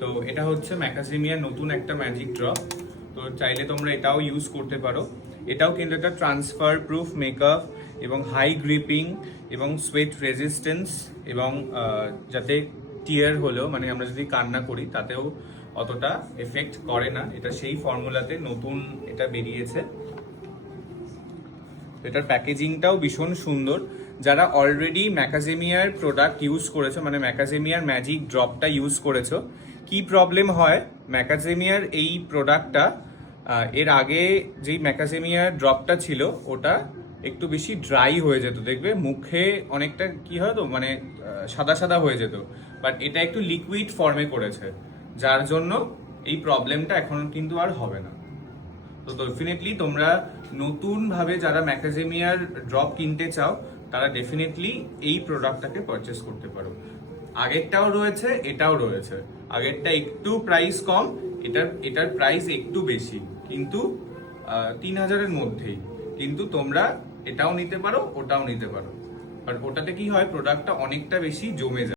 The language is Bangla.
তো এটা হচ্ছে ম্যাকাজিমিয়ার নতুন একটা ম্যাজিক ড্রপ। তো চাইলে তোমরা এটাও ইউজ করতে পারো। এটাও কিন্তু একটা ট্রান্সফার প্রুফ মেকআপ এবং হাই গ্রিপিং এবং সোয়েট রেজিস্ট্যান্স এবং যাতে টিয়ার হলেও মানে আমরা যদি কান্না করি তাতেও অতটা এফেক্ট করে না। এটা সেই ফর্মুলাতে নতুন এটা বেরিয়েছে। এটার প্যাকেজিংটাও ভীষণ সুন্দর। যারা অলরেডি ম্যাকাজেমিয়ার প্রোডাক্ট ইউজ করেছো, মানে ম্যাকাজেমিয়ার ম্যাজিক ড্রপটা ইউজ করেছো, কি প্রবলেম হয় ম্যাকাজেমিয়ার এই প্রোডাক্টটা, এর আগে যেই ম্যাকাজেমিয়ার ড্রপটা ছিল ওটা একটু বেশি ড্রাই হয়ে যেত, দেখবে মুখে অনেকটা কি হয় তো মানে সাদা সাদা হয়ে যেত। বাট এটা একটু লিকুইড ফর্মে করেছে, যার জন্য এই প্রবলেমটা এখন কিন্তু আর হবে না। তো ডেফিনেটলি তোমরা নতুনভাবে যারা ম্যাকাজেমিয়ার ড্রপ কিনতে চাও তারা ডেফিনেটলি এই প্রোডাক্টটাকে পারচেস করতে পারো। আগেরটাও রয়েছে, এটাও রয়েছে। আগেরটা একটু প্রাইস কম, এটার প্রাইস একটু বেশি, কিন্তু 3000-এর মধ্যেই। কিন্তু তোমরা এটাও নিতে পারো, ওটাও নিতে পারো। আর ওটাতে কি হয়, প্রোডাক্টটা অনেকটা বেশি জমে যায়।